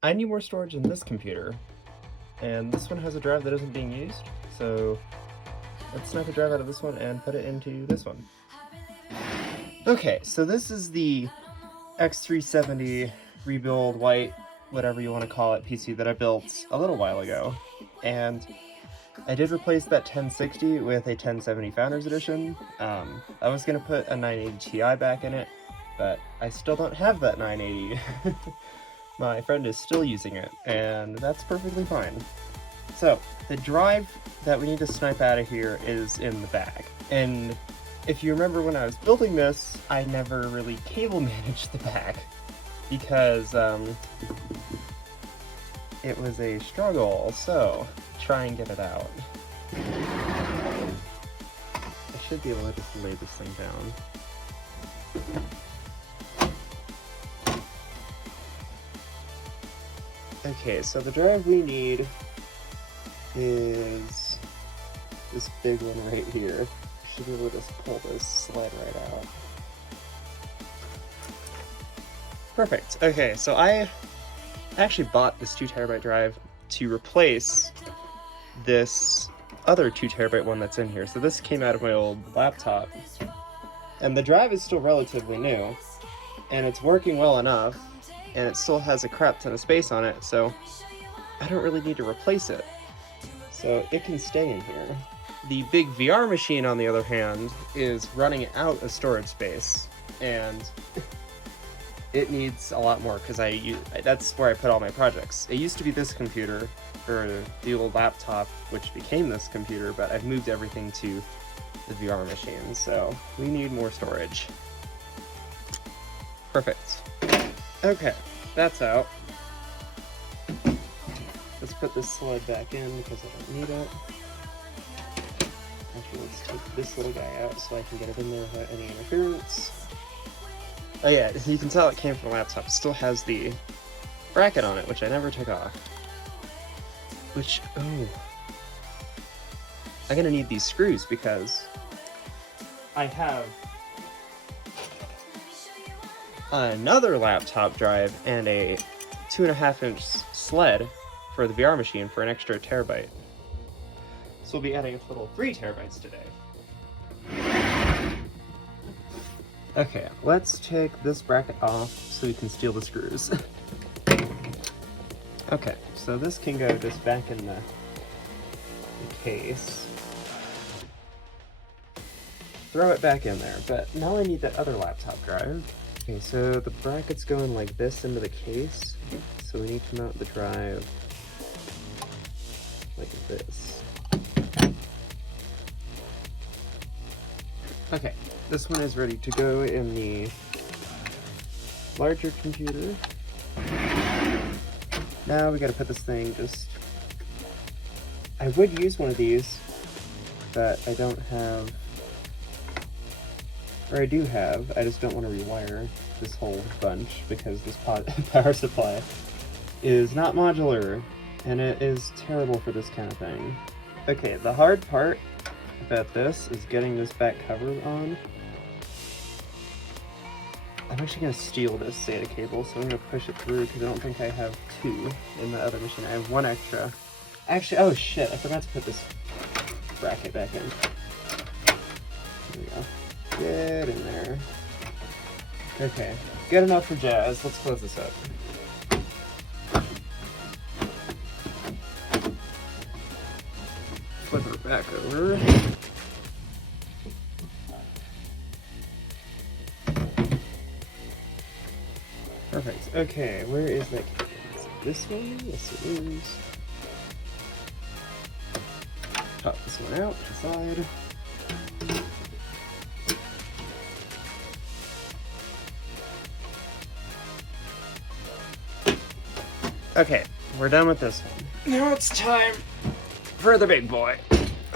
I need more storage in this computer, and this one has a drive that isn't being used, so let's snap a drive out of this one and put it into this one. Okay, so this is the X370 rebuild white, whatever you want to call it, PC that I built a little while ago, and I did replace that 1060 with a 1070 Founders Edition. I was going to put a 980 Ti back in it, but I still don't have that 980. My friend is still using it, and that's perfectly fine. So, the drive that we need to snipe out of here is in the back. And if you remember when I was building this, I never really cable managed the back, because it was a struggle, so try and get it out. I should be able to just lay this thing down. Okay, so the drive we need is this big one right here. Should be able to just pull this slide right out. Perfect. Okay, so I actually bought this 2TB drive to replace this other 2TB one that's in here. So this came out of my old laptop, and the drive is still relatively new, and it's working well enough, and it still has a crap ton of space on it, so I don't really need to replace it. So it can stay in here. The big VR machine, on the other hand, is running out of storage space, and it needs a lot more, because that's where I put all my projects. It used to be this computer, or the old laptop, which became this computer, but I've moved everything to the VR machine, so we need more storage. Perfect. Okay, that's out. Let's put this slide back in because I don't need it. Actually, let's take this little guy out so I can get it in there without any interference. Oh yeah, you can tell it came from a laptop. It still has the bracket on it, which I never took off. Which, oh. I'm gonna need these screws because I have another laptop drive and a 2.5-inch sled for the VR machine for an extra terabyte. So we'll be adding a total of 3 terabytes today. Okay, let's take this bracket off so we can steal the screws. Okay, so this can go just back in the case. Throw it back in there, but now I need that other laptop drive. Okay, so the bracket's going like this into the case, so we need to mount the drive like this. Okay, this one is ready to go in the larger computer. Now we gotta put this thing just... I would use one of these, but I don't have... Or I do have, I just don't want to rewire this whole bunch because this power supply is not modular, and it is terrible for this kind of thing. Okay, the hard part about this is getting this back cover on. I'm actually going to steal this SATA cable, so I'm going to push it through because I don't think I have 2 in the other machine. I have 1 extra. Actually, oh shit, I forgot to put this bracket back in. There we go. Get in there. Okay, good enough for jazz. Let's close this up. Flip her back over. Perfect. Okay, where is that cable? Is it this one? Yes, it is. Pop this one out to the side. Okay, we're done with this one. Now it's time for the big boy.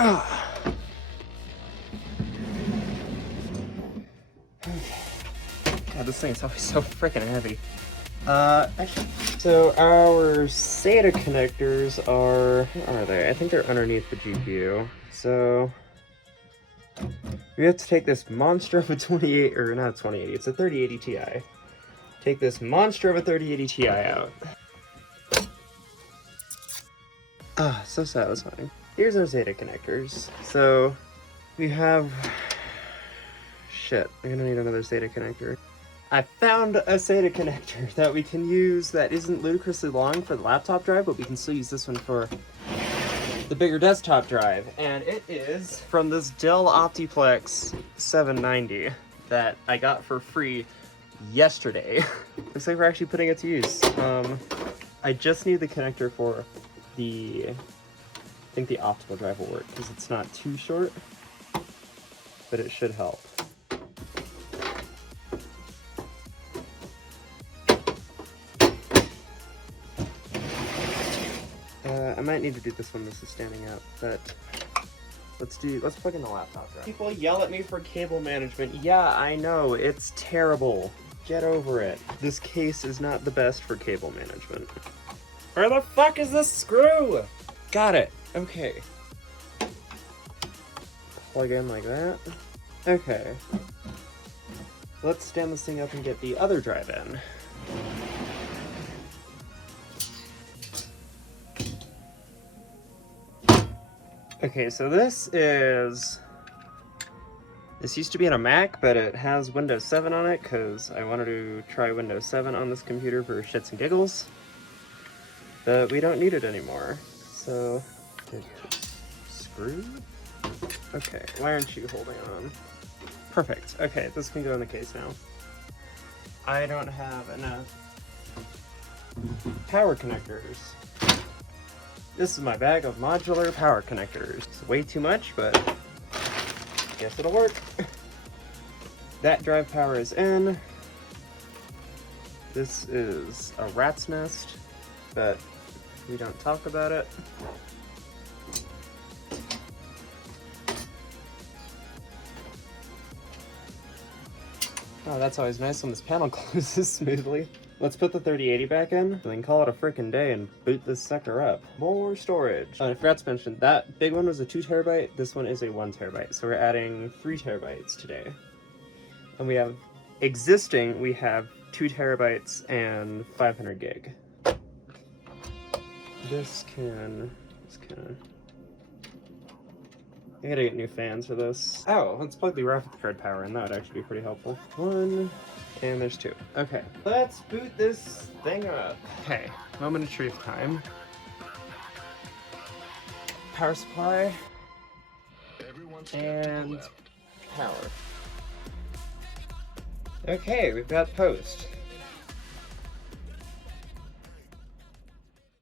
Okay. God, this thing is always so freaking heavy. Actually, so our SATA connectors are, where are they? I think they're underneath the GPU. So we have to take this monster of a 28, or not a 2080, it's a 3080 Ti. Take this monster of a 3080 Ti out. Ah, so satisfying. Here's our SATA connectors. So we have, shit, I'm gonna need another SATA connector. I found a SATA connector that we can use that isn't ludicrously long for the laptop drive, but we can still use this one for the bigger desktop drive. And it is from this Dell Optiplex 790 that I got for free yesterday. Looks like we're actually putting it to use. I just need the connector for the, I think the optical drive will work because it's not too short, but it should help. I might need to do this one. This is standing up, but let's plug in the laptop drive. People yell at me for cable management. Yeah, I know, it's terrible. Get over it. This case is not the best for cable management. Where the fuck is this screw? Got it. Okay. Plug in like that. Okay. Let's stand this thing up and get the other drive in. Okay, so this used to be on a Mac, but it has Windows 7 on it because I wanted to try Windows 7 on this computer for shits and giggles. But we don't need it anymore. So, screw? Okay, why aren't you holding on? Perfect. Okay, this can go in the case now. I don't have enough power connectors. This is my bag of modular power connectors. It's way too much, but I guess it'll work. That drive power is in. This is a rat's nest, but we don't talk about it. Oh, that's always nice when this panel closes smoothly. Let's put the 3080 back in, and then call it a frickin' day and boot this sucker up. More storage. I forgot to mention, that big one was a 2 terabyte, this one is a 1 terabyte, so we're adding 3 terabytes today. And we have, existing, we have 2 terabytes and 500 gig. This can, I gotta get new fans for this. Oh, let's plug the graphics card power in, that would actually be pretty helpful. 1, and there's 2. Okay, let's boot this thing up. Okay, moment of truth time. Power supply, and power. Okay, we've got post.